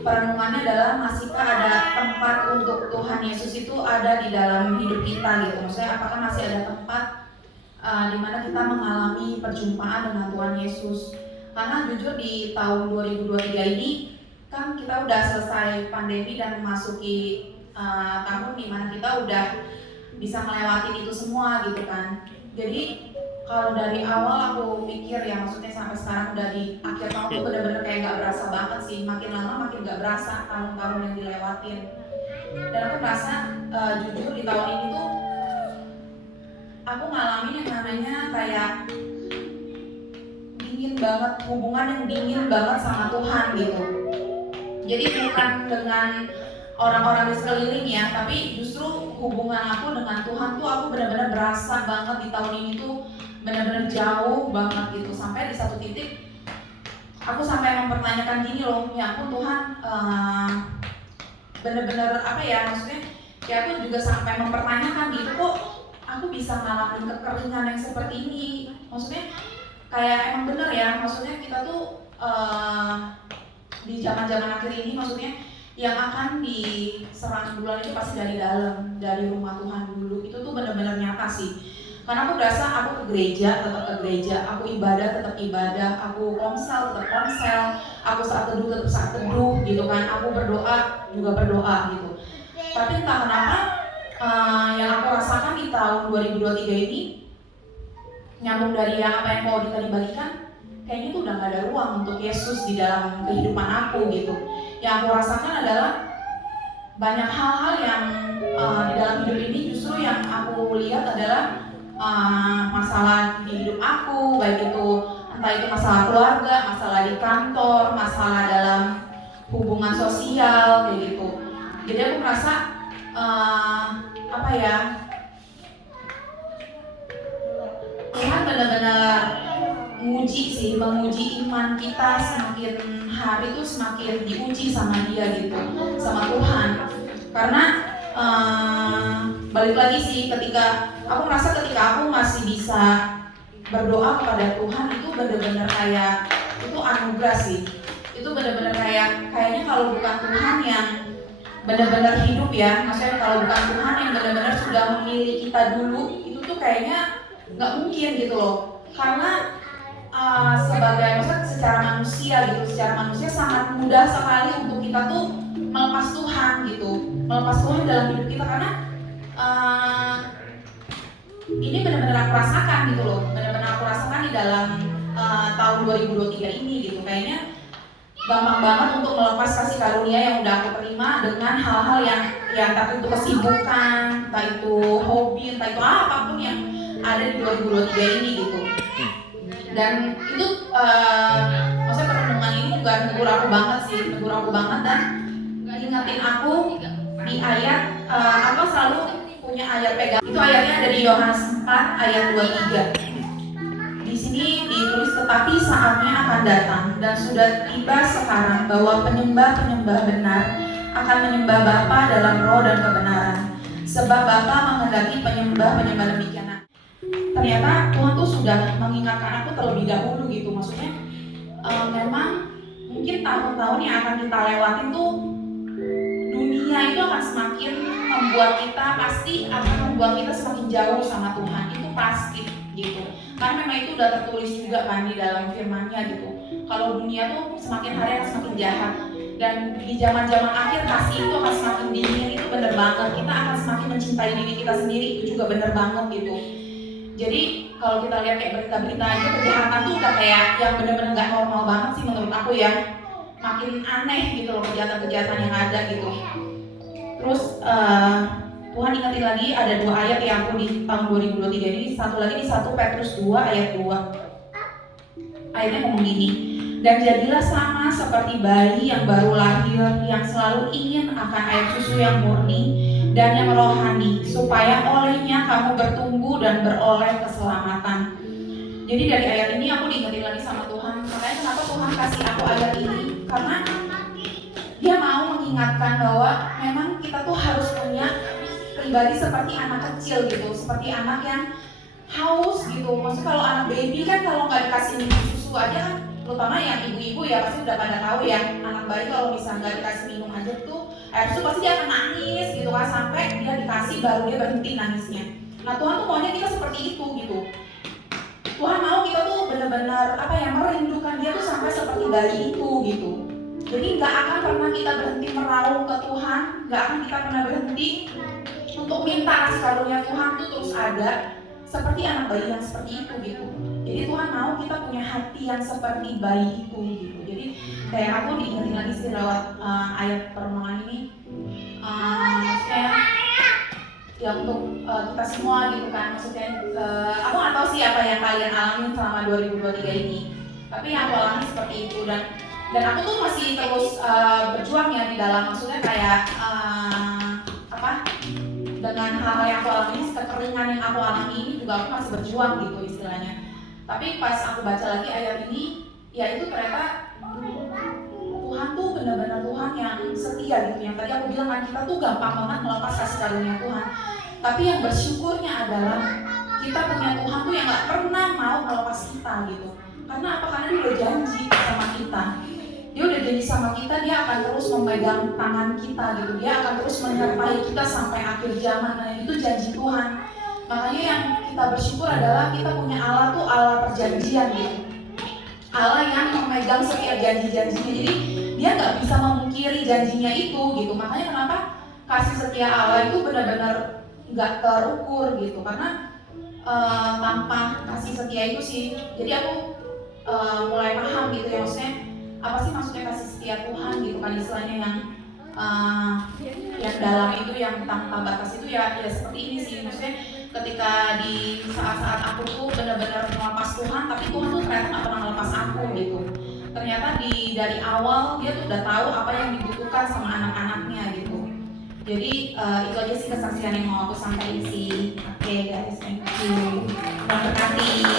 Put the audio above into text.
perenungannya adalah masihkah ada tempat untuk Tuhan Yesus itu ada di dalam hidup kita gitu. Maksudnya apakah masih ada tempat di mana kita mengalami perjumpaan dengan Tuhan Yesus. Karena jujur di tahun 2023 ini kan kita udah selesai pandemi dan memasuki tahun di mana kita udah bisa melewati itu semua gitu kan. Jadi kalau dari awal aku pikir ya, maksudnya sampai sekarang udah di akhir tahun tuh bener-bener kayak gak berasa banget sih. Makin lama makin gak berasa tahun-tahun yang dilewatin. Dan aku merasa jujur di tahun ini tuh aku ngalamin yang namanya kayak dingin banget, hubungan yang dingin banget sama Tuhan gitu. Jadi bukan dengan orang-orang di sekeliling ya, tapi justru hubungan aku dengan Tuhan tuh aku benar-benar berasa banget di tahun ini tuh benar-benar jauh banget gitu. Sampai di satu titik aku sampai mempertanyakan gini loh, ya ampun Tuhan, benar-benar apa ya, maksudnya ya aku juga sampai mempertanyakan gitu, kok aku bisa ngalamin kekeringan yang seperti ini. Maksudnya kayak emang bener ya, maksudnya kita tuh di zaman-zaman akhir ini, maksudnya yang akan diserang bulan itu pasti dari dalam, dari rumah Tuhan dulu. Itu tuh benar-benar nyata sih. Karena aku berasa aku ke gereja, tetap ke gereja, aku ibadah, tetap ibadah, aku komsel, tetap komsel, aku saat teduh, tetap saat teduh gitu kan, aku berdoa, juga berdoa gitu. Tapi entah kenapa yang aku rasakan di tahun 2023 ini, nyambung dari yang apa yang mau tadi bagikan, kayaknya tuh udah gak ada ruang untuk Yesus di dalam kehidupan aku gitu. Yang aku rasakan adalah banyak hal-hal yang di dalam hidup ini justru yang aku lihat adalah masalah di hidup aku, baik itu entah itu masalah keluarga, masalah di kantor, masalah dalam hubungan sosial kayak gitu. Jadi aku merasa apa ya, Tuhan benar-benar menguji iman kita, semakin hari tuh semakin diuji sama Dia gitu, sama Tuhan. Karena balik lagi sih, ketika aku merasa ketika aku masih bisa berdoa kepada Tuhan, itu benar-benar kayak itu anugerah sih. Itu benar-benar kayaknya kalau bukan Tuhan yang benar-benar hidup ya, maksudnya kalau bukan Tuhan yang benar-benar sudah memilih kita dulu, itu tuh kayaknya nggak mungkin gitu loh. Karena sebagai maksudnya secara manusia sangat mudah sekali untuk kita tuh melepas Tuhan gitu, melepas Tuhan dalam hidup kita. Karena ini benar-benar aku rasakan gitu loh, benar-benar aku rasakan di dalam tahun 2023 ini gitu. Kayaknya gampang banget untuk melepas kasih karunia yang udah aku terima dengan hal-hal yang entah itu kesibukan, entah itu hobi, entah itu apapun yang ada di 2023 ini gitu. Dan itu maksudnya perenungan ini juga negur aku banget dan ngingetin aku di ayat, aku selalu punya ayat pegang. Itu ayatnya ada di Yohanes 4 ayat 23. Di sini ditulis, tetapi saatnya akan datang dan sudah tiba sekarang bahwa penyembah-penyembah benar akan menyembah Bapa dalam roh dan kebenaran, sebab Bapa menghendaki penyembah-penyembah demikian. Ternyata Tuhan tuh sudah mengingatkan aku terlebih dahulu gitu. Maksudnya memang mungkin tahun-tahun yang akan kita lewatin tuh, dunia itu akan semakin membuat kita, pasti akan membuat kita semakin jauh sama Tuhan. Itu pasti gitu. Karena memang itu udah tertulis juga kan di dalam firman-Nya gitu. Kalau dunia tuh semakin hari akan semakin jahat, dan di zaman-zaman akhir pasti itu akan semakin dingin. Itu bener banget. Kita akan semakin mencintai diri kita sendiri, itu juga bener banget gitu. Jadi kalau kita lihat kayak berita-berita aja, kejahatan tuh udah kayak yang bener-bener gak normal banget sih menurut aku ya. Makin aneh gitu loh kejahatan-kejahatan yang ada gitu. Terus Tuhan ingetin lagi, ada 2 ayat yang aku di tahun 2023 ini. Satu lagi di 1 Petrus 2 ayat 2. Ayatnya ngomong gini, dan jadilah sama seperti bayi yang baru lahir, yang selalu ingin akan air susu yang murni dan yang rohani, supaya olehnya kamu bertumbuh dan beroleh keselamatan. Jadi dari ayat ini aku diingetin lagi sama Tuhan. Makanya kenapa Tuhan kasih aku ayat ini, karena Dia mau mengingatkan bahwa memang kita tuh harus punya pribadi seperti anak kecil gitu, seperti anak yang haus gitu. Maksudnya kalau anak baby kan kalau nggak dikasih minum susu aja kan terutama yang ibu-ibu ya pasti udah pada tahu ya, anak bayi kalau misalnya nggak dikasih minum aja tuh air susu pasti dia akan nangis gitu kan, sampai dia dikasih baru dia berhenti nangisnya. Nah Tuhan tuh maunya kita seperti itu gitu. Tuhan mau kita tuh benar-benar apa ya, merindukan dia tuh sampai seperti bayi itu gitu. Jadi nggak akan pernah kita berhenti meraung ke Tuhan, nggak akan kita pernah berhenti untuk minta kasih karunia Tuhan tuh terus ada seperti anak bayi yang seperti itu gitu. Jadi Tuhan mau kita punya hati yang seperti bayi itu gitu. Jadi kayak aku diingetin lagi sih lewat ayat permohonan ini, maksudnya ya untuk kita semua gitu kan, maksudnya aku nggak tahu sih apa yang kalian alamin selama 2023 ini, tapi yang aku alami seperti itu. Dan aku tuh masih terus berjuang ya di dalam, maksudnya kayak dengan hal-hal yang aku alami, kekeringan yang aku alami ini juga aku masih berjuang gitu istilahnya. Tapi pas aku baca lagi ayat ini, ya itu ternyata Tuhan tuh benar-benar Tuhan yang setia gitu. Yang tadi aku bilang kan, kita tuh gampang banget melepas kasih karunia Tuhan. Tapi yang bersyukurnya adalah kita punya Tuhan tuh yang gak pernah mau melepas kita gitu. Karena apa? Karena dia udah janji sama kita. Dia udah janji sama kita, dia akan terus memegang tangan kita gitu. Dia akan terus menyertai kita sampai akhir zaman. Nah itu janji Tuhan. Makanya yang kita bersyukur adalah kita punya Allah tuh Allah perjanjian gitu. Allah yang memegang setiap janji-janjinya. Jadi dia nggak bisa memungkiri janjinya itu gitu. Makanya kenapa kasih setia Allah itu benar-benar nggak terukur gitu. Karena tanpa kasih setia itu sih, jadi aku mulai paham gitu ya, maksudnya apa sih maksudnya kasih setia Tuhan gitu kan, istilahnya yang dalam itu, yang tanpa batas itu ya seperti ini sih. Maksudnya ketika di saat-saat aku tuh benar-benar melepas Tuhan, tapi Tuhan tuh ternyata nggak pernah melepas aku gitu. Ternyata dari awal dia tuh udah tahu apa yang dibutuhkan sama anak-anaknya gitu. Jadi itu aja sih kesaksian yang mau aku sampaikan sih. Oke guys, thank you. Terima kasih.